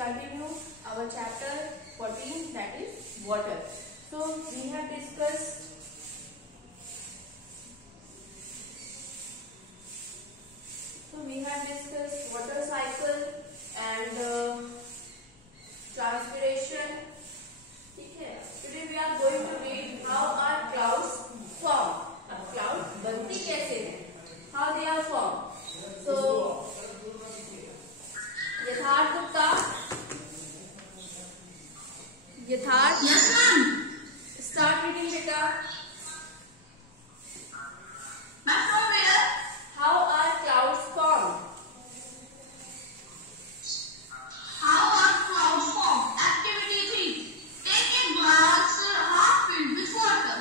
continue our chapter 14, that is water. So we have discussed water cycle and transpiration. Okay. Today we are going to read how are clouds formed. Cloud बनती कैसे हैं? How they are formed. So यथार्थ Yes, ma'am. start reading beta. Ma'am, from where? How are clouds formed? How are clouds formed? Activity 3. Take a glass half filled with water.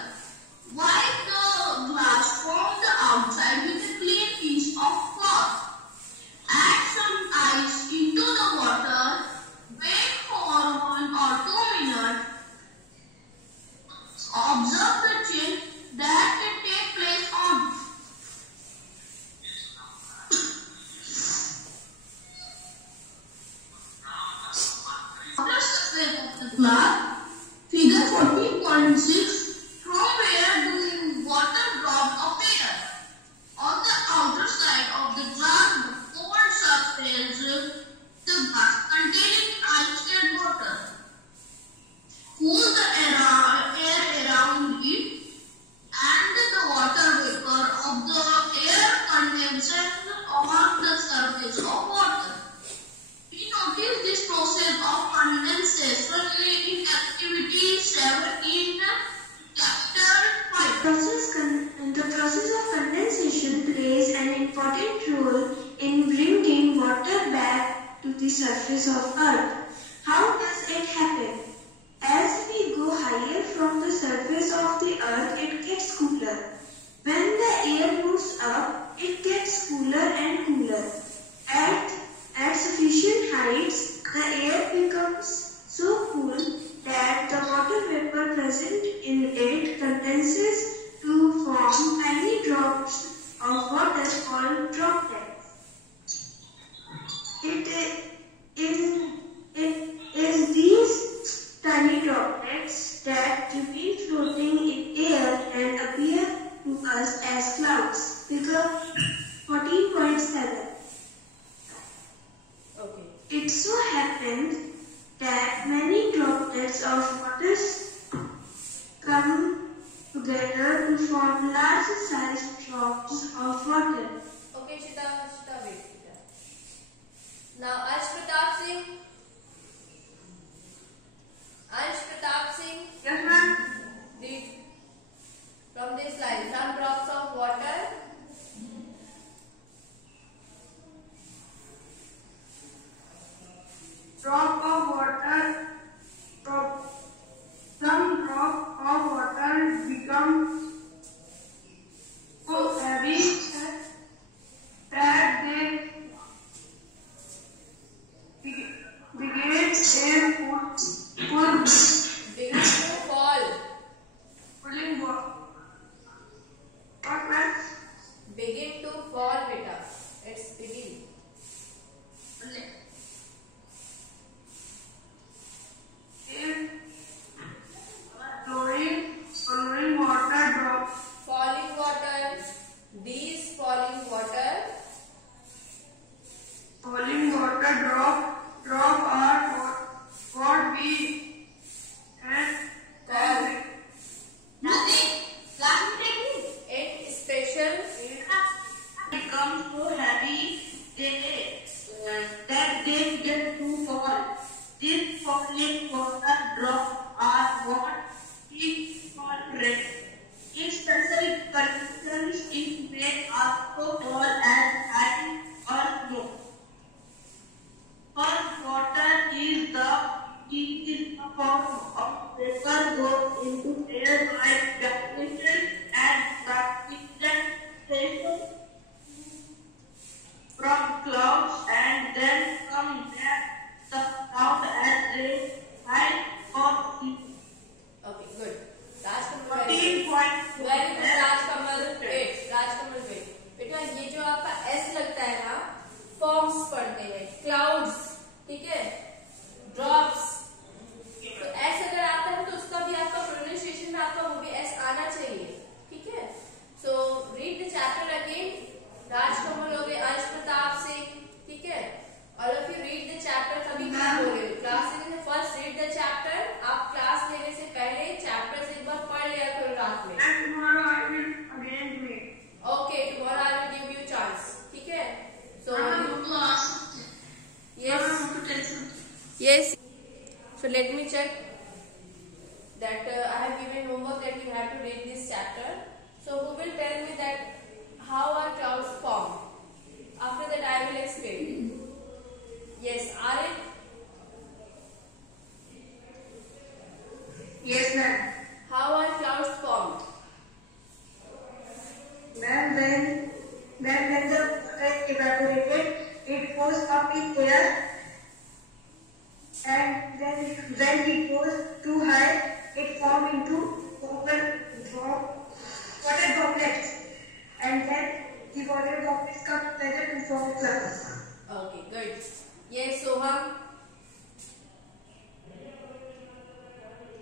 Wipe the glass from the outside with a clean piece of cloth. Add some ice into the water. Wait for 1 or 2 minutes. Observe the change that can take place on. After surface of the glass, figure 14.6, from where do water drops appear? On the outer side of the glass, the cold surface, the glass containing ice and water. Cool the air around it, and the water vapor of the air condenses on the surface of water. We notice this process of condensation in activity 7 in chapter 5. The process of condensation plays an important role in bringing water back to the surface of Earth. How does it happen? As we go higher from the surface of the Earth, it gets cooler. When the air moves up, it gets cooler and cooler. At sufficient heights, the air becomes so cool that the water vapor present in it condenses to form tiny drops of water called droplets. It is these tiny droplets that remain floating in air and appear to us as clouds. Figure 14.7. Okay. It so happened that many droplets of water come together to form large-sized drops of water. Okay, Shita, wait. Now, Ansh Pratap Singh, Yes, ma'am. read from this line. Some drops of water Some drop of water become so heavy that they begin begin to fall. pulling what? Begin to fall, beta. It's begin. Flowing water drops. Falling water. These falling water. Falling water drop are what we and nothing. It special. Becomes so heavy that they begin to fall. These falling water drops are what we call rain. In special conditions, it may also fall as ice or snow. First, water is the form of vapor goes into air by evaporation and precipitation from clouds and then come back the cloud as rain, rain or sea. Okay, good. Rajkamal, 14.4. very good. Rajkamal, wait. बेटा ये जो आपका S लगता है ना, forms पढ़ने में, clouds, ठीक है, drops. तो एस अगर आता है तो उसका भी आपका प्रोनाउंसिएशन में आपका वो भी एस आना चाहिए, ठीक है। So read the chapter again. Rajkamal हो गए, अंश प्रताप सिंह, ठीक है। All of you read the chapter. कभी क्या बोले क्लास लेने से फर्स्ट रीड द चैप्टर। आप क्लास लेने से पहले चैप्टर एक बार पढ़ लिया करो रात में। Okay, tomorrow I will give you chance, ठीक है। सो yes, so let me check that I have given homework that you have to read this chapter. So who will tell me that how are clouds formed? After that I will explain. Yes, Arif? Yes, ma'am. How are clouds formed? Ma'am, when the water is evaporated, it goes up in air, and then when it goes too high, it forms into water droplets, and then the water droplets come together to form clouds. Okay, good. Yes, Soham?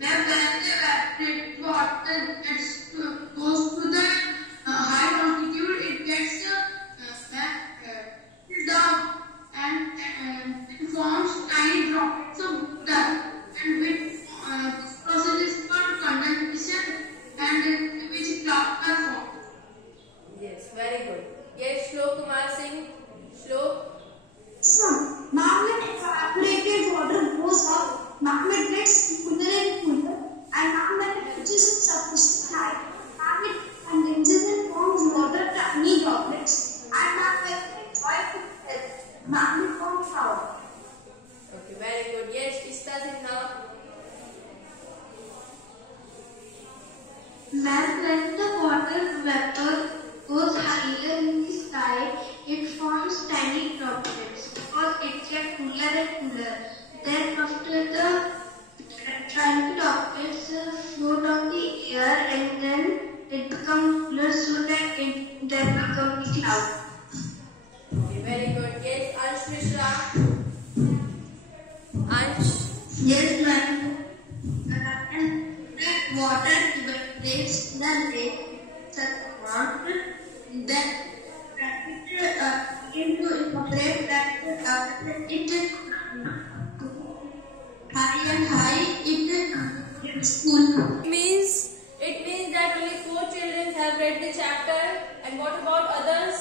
When the evaporated water goes to the high altitude, it gets down and it forms tiny droplets of water, and which process is called condensation, and which clouds are formed. Yes, very good. Yes, Shlok Kumar Singh? Shlok? So, magnet evaporated water goes up, magnet gets cooler and cooler, and magnet reaches its surface high. Magnet condenses and forms water tiny droplets, and magnet magnet forms cloud. Okay, very good. Yes, Ishta Sinha? When the water vapor goes higher in the sky, it forms tiny droplets because it gets cooler and cooler. Then after the tiny droplets float on the air, and then it becomes cooler so that it then becomes a cloud. Okay, very good. Yes, Ansh Mishra? Ansh? Yes, ma'am. And water evaporates in the lake, then begin to evaporate it high and high, it gets cool. It means that only 4 children have read the chapter, and what about others?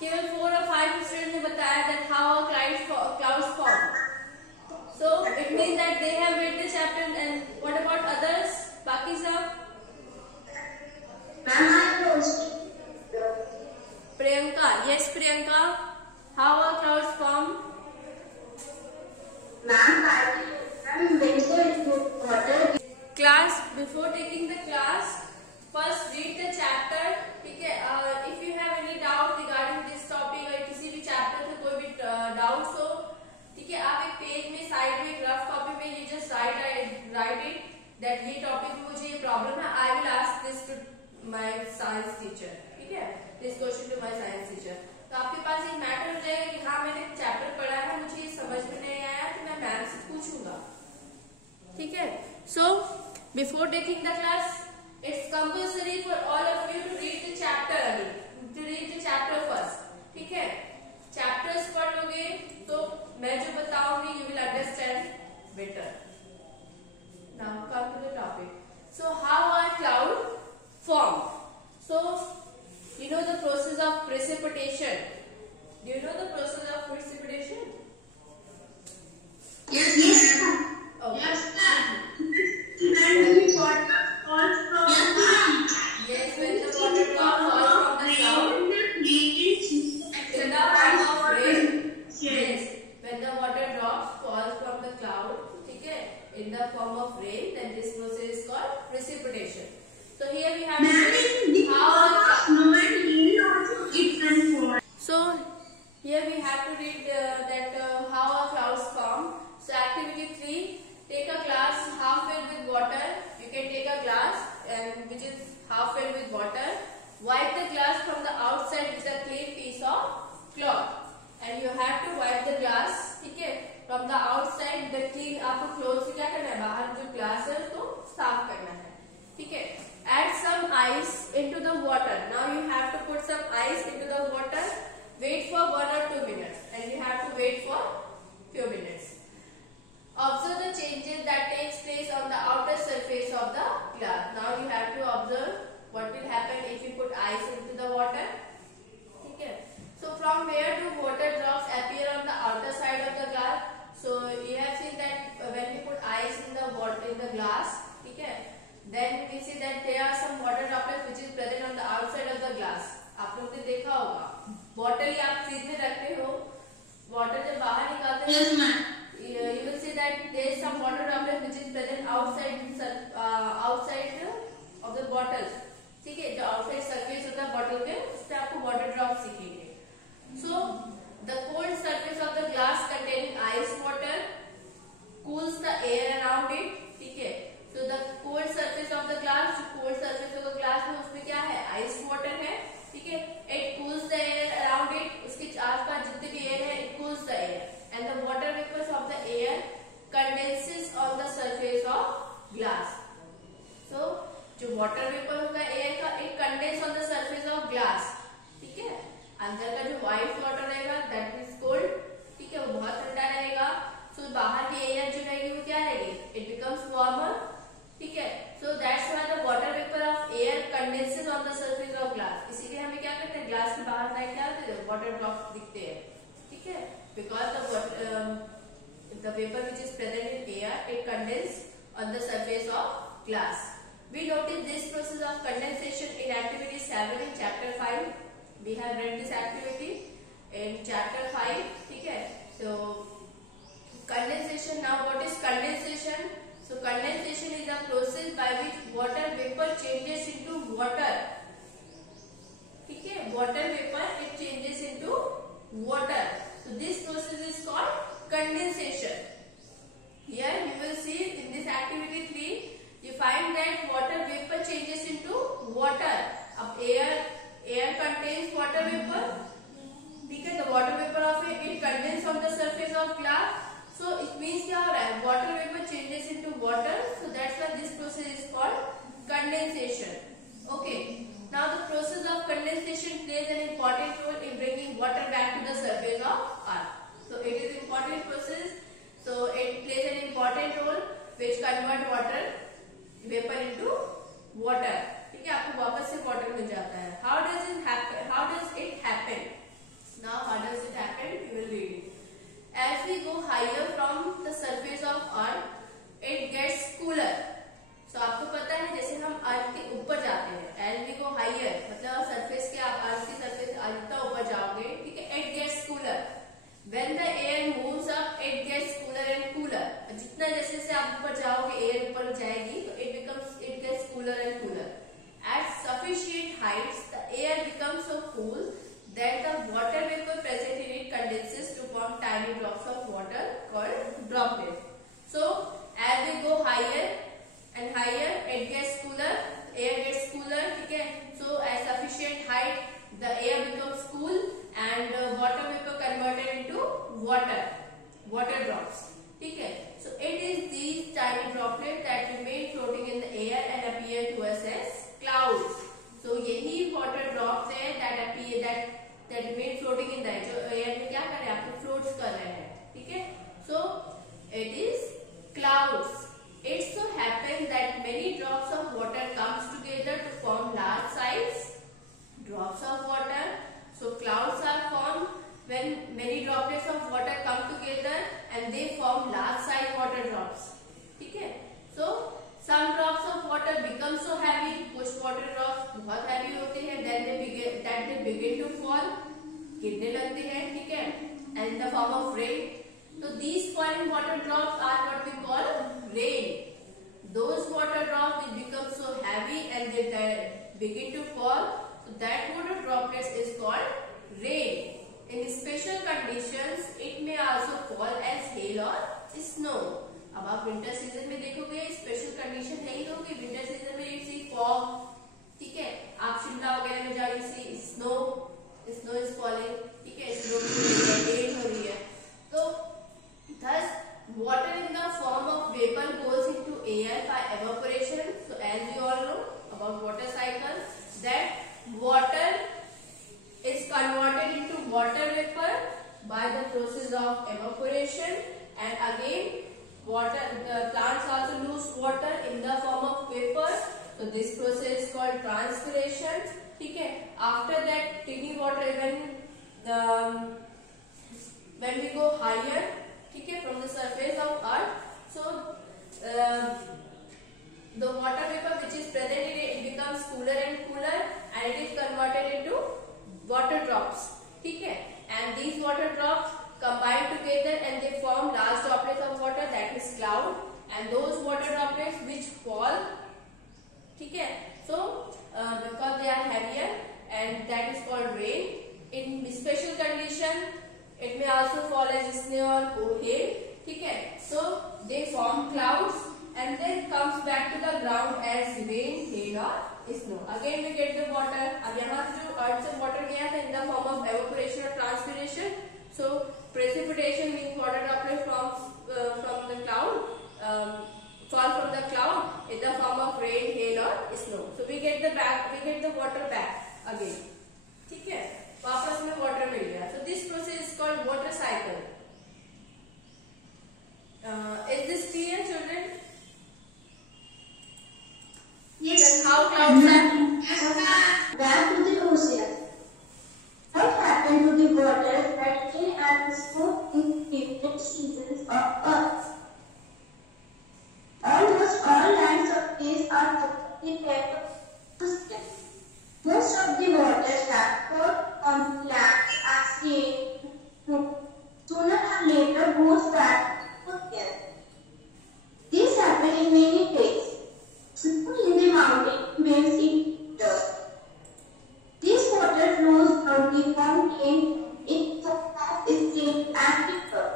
केवल 4 or 5 students ने बताया that how clouds form. So it means that they have read the chapter, and what about others? बाकी सब? Priyanka, yes Priyanka, how are clouds formed? Class, before taking the class, first read the chapter, ठीक है। If you have any doubt regarding this topic or किसी भी chapter में कोई भी doubts हो, ठीक है, आप एक पेज में साइड में एक रफ कॉपी में you just write it that ये टॉपिक में मुझे ये प्रॉब्लम है, I will ask this to my science teacher, ठीक है, this question to my science teacher। तो आपके पास एक मैटर हो जाएगा कि हाँ मैंने चैप्टर पढ़ा है, मुझे ये समझ में नहीं आया तो मैं मैम से पूछूंगा, ठीक है। So before taking the class, it's compulsory for all of you to read the chapter again, to read the chapter first, ठीक है। chapters पढ़ लोगे तो मैं जो बताऊंगी you will understand better. Now come to the topic. So how are cloud formed? So you know the process of precipitation. Do you know the process of precipitation? Yes, Yes, ma'am. ma'am. Okay. Yes, ma'am. And the water falls from Yes, the ma'am. Yes, when the water drop falls from the cloud in the form of rain. Yes, when the water drops falls from the cloud, ठीक है, in the form of rain, then this process is called precipitation. So here we have how snow and rain also it transforms. so ice into the water, wait for 1 or 2 minutes, and you have to wait for few minutes. Observe the changes that takes place on the outer surface of the glass. Now you have to observe what will happen if you put ice into the water. Okay. So from where do water drops appear on the outer side of the glass? So you have seen that when we put ice in the water in the glass, okay, then we see that there are some water droplets which is present on the outside of the glass. आप लोग ने देखा होगा, bottle ही आप fridge में रखते हो, water जब बाहर निकालते Yes, हैं, ma'am. you will see that there is some water droplet which is present outside of the bottle. ठीक है, जो outside surface होता है bottle के, उस पे आपको water drops दिखेंगे. So the cold surface of the glass containing ice water cools the air around it. ठीक है, so the cold surface of the glass, जो cold surface of the glass में उसमें क्या है, ice water है. ठीक है, it cools the air around it. उसके आसपास जितने भी air है, it cools the air, and the water vapors of the air condenses on the surface of glass. So जो water vapor होगा air का, it condenses on the surface of glass. ठीक है, अंदर का जो white water रहेगा that is cold. ठीक है, वो बहुत ठंडा रहेगा. So बाहर की air जो रहेगी वो क्या रहेगी, it becomes warmer. ठीक है, so that's why the water vapor of air condenses on the surface of glass. इसीलिए हमें क्या करते हैं, ग्लास के बाहर साइड क्या होते हैं, water drops दिखते हैं. ठीक है, because the vapor which is present in air, it condenses on the surface of glass. We notice this process of condensation in activity 7 in chapter 5. We have read this activity in chapter 5. ठीक है, so condensation. Now what is condensation? So condensation is a process by which water vapor changes into water. ठीक है, water vapor it changes into water. So this process is called condensation. Here you will see in this activity 3, you find that water vapor changes into water. अब air contains water vapor. ठीक है, the water vapor of it condenses on the surface of glass. So it means क्या हो रहा है, water vapor changes into water. So that's why this process is called condensation. Okay. Now the process of condensation plays an important role in bringing water back to the surface of earth. So it is important process. So it plays an important role which convert water vapor into water. ठीक है, आपको वापस से water मिल जाता है. How does it happen? How does it happen? Now how does it happen? You will read it. As we go higher from the surface of earth, it gets cooler. So आपको पता है जैसे हम अर्थ के ऊपर जाते हैं, as we go higher मतलब सरफेस के आप अर्थ की सरफेस जितना ऊपर जाओगे, ठीक है, it gets cooler. When the air moves up, it gets cooler and cooler. जितना जैसे जैसे आप ऊपर जाओगे, एयर ऊपर जाएगी, तो it gets cooler and cooler. At sufficient heights, the air becomes so cool that the water vapor present in it condenses to form tiny drops of water called droplets. So as we go higher and higher, it gets cooler, air gets cooler. ठीक है, so at sufficient height, the air becomes cool and water vapor converted into water drops. ठीक है, so it is these tiny droplets that remain floating in the air and appear to us as clouds. So यही water drops है that remain floating in the air. जो air में क्या कर रहे हैं, आपको floats कर रहे हैं. ठीक है, so it is clouds. It so happens that many drops of water comes together to form large size drops of water. So clouds are formed when many droplets of water come together and they form large size water drops. ठीक है, so some drops of water become so heavy, कुछ water drops बहुत heavy होते हैं, then they begin to fall, गिरने लगते हैं. ठीक है, and in the form of rain. So these falling water drops are what we call rain. Those water drops which become so heavy and they begin to fall, so that water droplets is called rain. In special conditions, it may also fall as hail or snow. अब आप winter season में देखोगे, special condition नहीं होगी. Winter season में you see fog. ठीक है, आप शिमला वगैरह में जाओ, you see snow is falling. ठीक है, स्नो रेन हो रही है. तो thus water in the form of vapor goes into air by evaporation. So as you all know about water cycle, that water water, the plants also lose water in the form of vapor. So this process is called transpiration. ठीक है. After that, taking water when we go higher, ठीक है, from the surface of earth, so the water vapor which is present in it becomes cooler and cooler, and it is converted into water drops. ठीक है. And these water drops combine together and they form large droplets of water, that is cloud, and those water droplets which fall, ठीक है, so because they are heavier, and that is called rain. In special condition it may also fall as snow or hail. ठीक है. So they form clouds and then comes back to the ground as rain, hail or snow. Again we get the water. अब यहाँ से जो अर्थ से water गया था in the form of evaporation or transpiration. So precipitation means water droplets from the cloud fall from the cloud in the form of rain, hail or snow. So we get the water back again. ठीक है. वापस में water मिल गया. So this process is called water cycle. Is this clear, children? Yes. Then how clouds happen? Back to the ocean. What happened to the water that came and spoke in different seasons of Earth? Almost all lands of these are completely paper system. Most of the water that poured on land are seen sooner or later goes back to the earth. This happens in many places. In the mountain, waves in dirt. This water flows from the fountain in sometimes stream and river.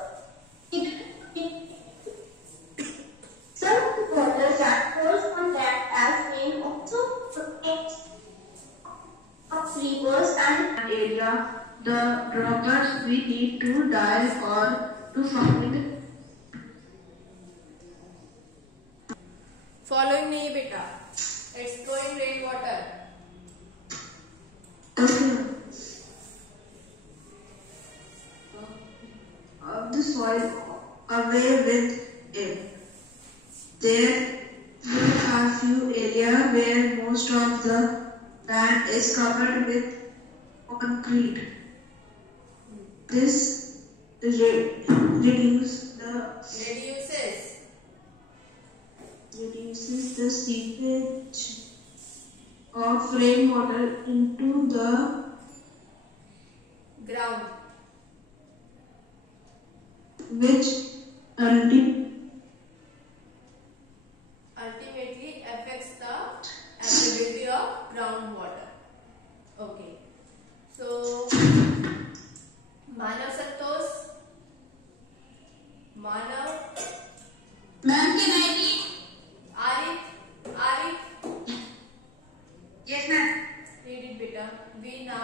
Some of the water that flows from land as rain also protects rivers and area the droppers we need to dive or to forming. Following नहीं बेटा. It's flowing rain water. Of the soil away with it. There are few areas where most of the land is covered with concrete. This reduces the seepage of rainwater into the ground, which ultimately affects the availability of groundwater. Okay. So Manav Santosh. Manav. Ma'am, can I read? Arif. Yes, ma'am. Read it beta. Veena.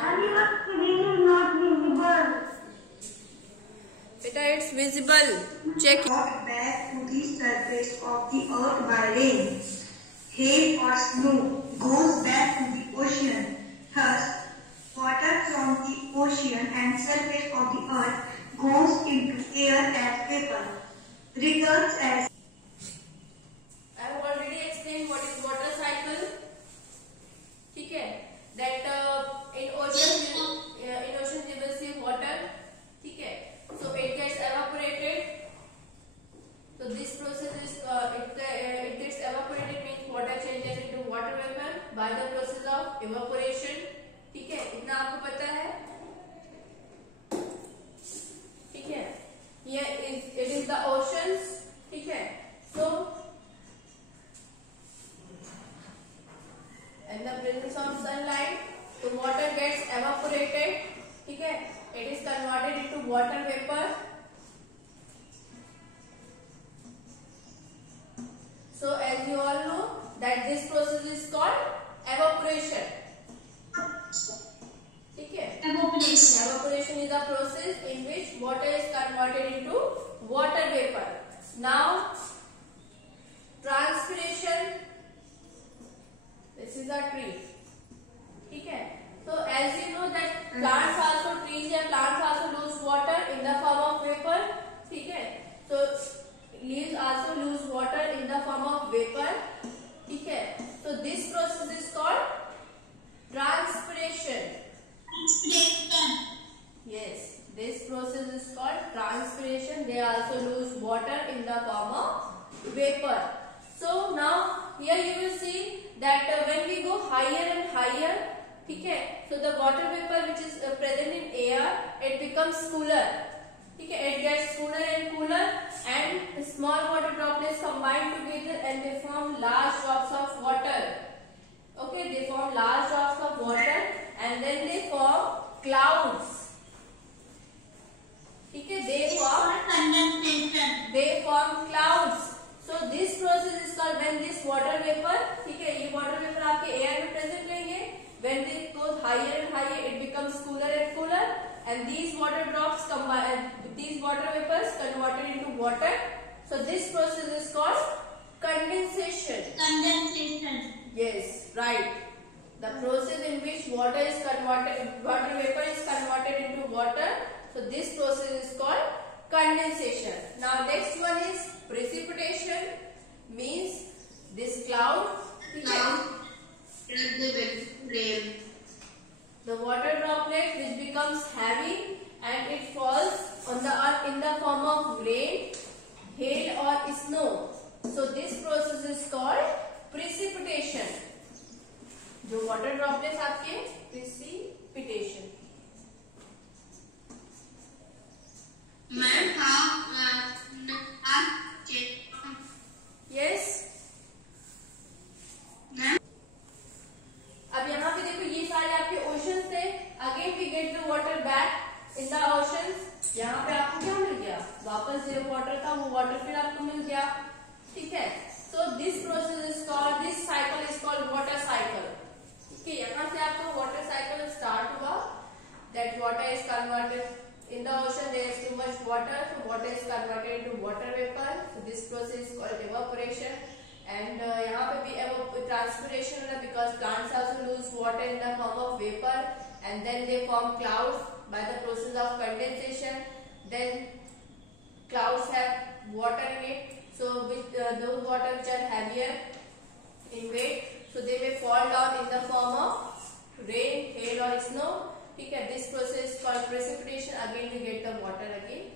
Beta, it's visible. Check it. Brought back to the surface of the earth by rain. Hail or snow goes back to the ocean. Thus, water from the ocean and surface of the earth goes into air as vapor, returns as. I have already explained what is water cycle. ठीक है. That in ocean you will see water. ठीक है. So it gets evaporated. So this process is it gets evaporated means water changes into water vapor by the process of evaporation. ठीक है. इतना आपको पता है. ठीक है. Here it is the oceans. ठीक है. So in the presence of sunlight, the water gets evaporated. ठीक है. It is converted into water vapor. So as you all know that this process is called evaporation. ठीक है. Evaporation is a process in which water is converted into water vapor. Now transpiration. This is a tree. ठीक है. So as you know that plants also lose water in the form of vapor. ठीक है. So leaves also lose water in the form of vapor. ठीक है, so this process is called transpiration. Yes, this process is called transpiration. They also lose water in the form of vapor. So now here you will see that when we go higher and higher, ठीक है, so the water vapor which is present in air, it becomes cooler. ठीक है, it gets cooler and cooler, and small water droplets combine together and they form large drops of water. Okay, they form large drops of water and then they form clouds. ठीक है, they form clouds. So this process is called when this water vapor, ठीक है, ये water vapor आपके air में present रहेंगे. When it goes higher and higher, it becomes cooler and cooler, and these water drops combine. These water vapors converted into water. So this process is called condensation. Yes, right. The process in which water vapor is converted into water. So this process is called condensation. Now next one is precipitation. Means this cloud. The water droplet which becomes heavy and it falls on the earth in the form of rain, hail or snow. So this process is called precipitation. जो water droplets आपके precipitation. Yes. अब यहाँ पे देखो ये सारे आपके oceans थे. Again we get the water back in the oceans. यहाँ पे आपको क्या मिल गया? वापस जो वाटर था वो वाटर फिर आपको मिल गया. ठीक है, so this process is called, this cycle is called water cycle. ठीक है, यहाँ से आपको वाटर साइकिल स्टार्ट हुआ. That water is converted in the ocean. There is too much water, so water is converted into water vapor. So this process is called evaporation. And यहाँ पे भी transpiration है because plants also lose water in the form of vapor and then they form clouds by the process of condensation. Then clouds have water in it, so which those water which are heavier in weight, so they may fall down in the form of rain, hail or snow. ठीक है, this process is called precipitation. Again we get the water again.